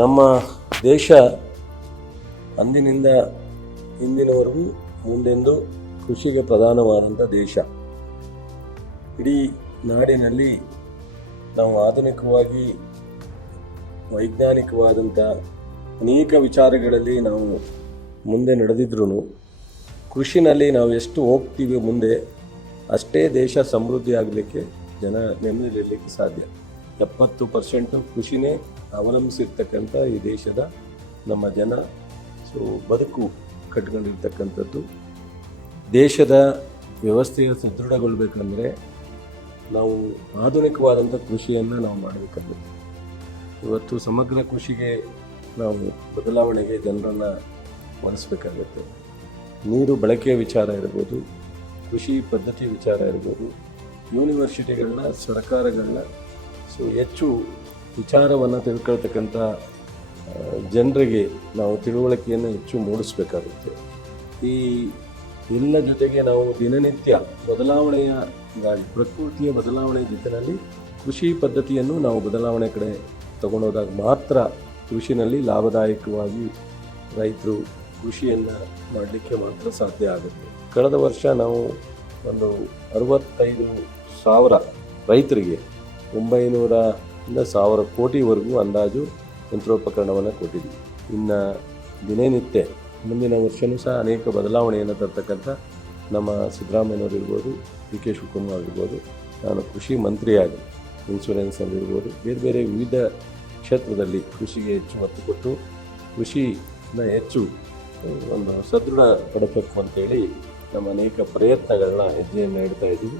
ನಮ್ಮ ದೇಶ ಅಂದಿನಿಂದ ಇಂದಿನವರೆಗೂ ಮುಂದೆಂದು ಕೃಷಿಗೆ ಪ್ರಧಾನವಾದಂಥ ದೇಶ. ಇಡೀ ನಾಡಿನಲ್ಲಿ ನಾವು ಆಧುನಿಕವಾಗಿ ವೈಜ್ಞಾನಿಕವಾದಂಥ ಅನೇಕ ವಿಚಾರಗಳಲ್ಲಿ ನಾವು ಮುಂದೆ ನಡೆದಿದ್ರೂ ಕೃಷಿನಲ್ಲಿ ನಾವು ಎಷ್ಟು ಹೋಗ್ತೀವಿ ಮುಂದೆ ಅಷ್ಟೇ ದೇಶ ಸಮೃದ್ಧಿ ಆಗಲಿಕ್ಕೆ, ಜನ ನೆಮ್ಮದಿಲಿರಲಿಕ್ಕೆ ಸಾಧ್ಯ. 70% ಕೃಷಿನೇ ಅವಲಂಬಿಸಿರ್ತಕ್ಕಂಥ ಈ ದೇಶದ ನಮ್ಮ ಜನ ಬದುಕು ಕಟ್ಕೊಂಡಿರ್ತಕ್ಕಂಥದ್ದು. ದೇಶದ ವ್ಯವಸ್ಥೆಯ ಸದೃಢಗೊಳ್ಬೇಕಂದ್ರೆ ನಾವು ಆಧುನಿಕವಾದಂಥ ಕೃಷಿಯನ್ನು ನಾವು ಮಾಡಬೇಕಾಗುತ್ತೆ. ಇವತ್ತು ಸಮಗ್ರ ಕೃಷಿಗೆ ನಾವು ಬದಲಾವಣೆಗೆ ಜನರನ್ನು ಮನಸ್ಬೇಕಾಗುತ್ತೆ. ನೀರು ಬಳಕೆಯ ವಿಚಾರ ಇರ್ಬೋದು, ಕೃಷಿ ಪದ್ಧತಿ ವಿಚಾರ ಇರ್ಬೋದು, ಯೂನಿವರ್ಸಿಟಿಗಳನ್ನ, ಸರ್ಕಾರಗಳನ್ನ ಹೆಚ್ಚು ವಿಚಾರವನ್ನು ತಿಳ್ಕೊಳ್ತಕ್ಕಂಥ ಜನರಿಗೆ ನಾವು ತಿಳುವಳಿಕೆಯನ್ನು ಹೆಚ್ಚು ಮೂಡಿಸ್ಬೇಕಾಗುತ್ತೆ. ಈ ಎಲ್ಲ ಜೊತೆಗೆ ನಾವು ದಿನನಿತ್ಯ ಬದಲಾವಣೆಯ ಪ್ರಕೃತಿಯ ಬದಲಾವಣೆ ಜೊತೆಯಲ್ಲಿ ಕೃಷಿ ಪದ್ಧತಿಯನ್ನು ನಾವು ಬದಲಾವಣೆ ಕಡೆ ತಗೊಂಡೋದಾಗ ಮಾತ್ರ ಕೃಷಿನಲ್ಲಿ ಲಾಭದಾಯಕವಾಗಿ ರೈತರು ಕೃಷಿಯನ್ನು ಮಾಡಲಿಕ್ಕೆ ಮಾತ್ರ ಸಾಧ್ಯ ಆಗುತ್ತೆ. ಕಳೆದ ವರ್ಷ ನಾವು ಒಂದು 65,000 ರೈತರಿಗೆ 900ರಿಂದ 1,000 ಕೋಟಿವರೆಗೂ ಅಂದಾಜು ಯಂತ್ರೋಪಕರಣವನ್ನು ಕೊಟ್ಟಿದ್ವಿ. ಇನ್ನು ದಿನನಿತ್ಯ ಮುಂದಿನ ವರ್ಷವೂ ಸಹ ಅನೇಕ ಬದಲಾವಣೆಯನ್ನು ತರ್ತಕ್ಕಂಥ ನಮ್ಮ ಸಿದ್ದರಾಮಯ್ಯನವರು ಇರ್ಬೋದು, ಡಿ ಕೆ ಶಿವಕುಮಾರ್ ಇರ್ಬೋದು, ನಾನು ಕೃಷಿ ಮಂತ್ರಿಯಾಗಿ ಇನ್ಶೂರೆನ್ಸಲ್ಲಿರ್ಬೋದು, ಬೇರೆ ಬೇರೆ ವಿವಿಧ ಕ್ಷೇತ್ರದಲ್ಲಿ ಕೃಷಿಗೆ ಹೆಚ್ಚು ಒತ್ತು ಕೊಟ್ಟು ಕೃಷಿನ ಹೆಚ್ಚು ಒಂದು ಸದೃಢ ಪಡಬೇಕು ಅಂತೇಳಿ ನಮ್ಮ ಅನೇಕ ಪ್ರಯತ್ನಗಳನ್ನ ಹೆಜ್ಜೆಯನ್ನು ಇಡ್ತಾ ಇದ್ದೀವಿ.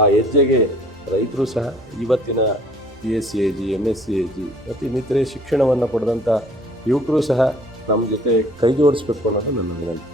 ಆ ಹೆಜ್ಜೆಗೆ ರೈತರು ಸಹ ಇವತ್ತಿನ PSCAG, MSCAG ಮತ್ತು ಇನ್ನಿತರೆ ಶಿಕ್ಷಣವನ್ನು ಪಡೆದಂಥ ಯುವಕರು ಸಹ ನಮ್ಮ ಜೊತೆ ಕೈ ಜೋಡಿಸ್ಬೇಕು ಅನ್ನೋದು ನನ್ನ ವಿನಂತಿ.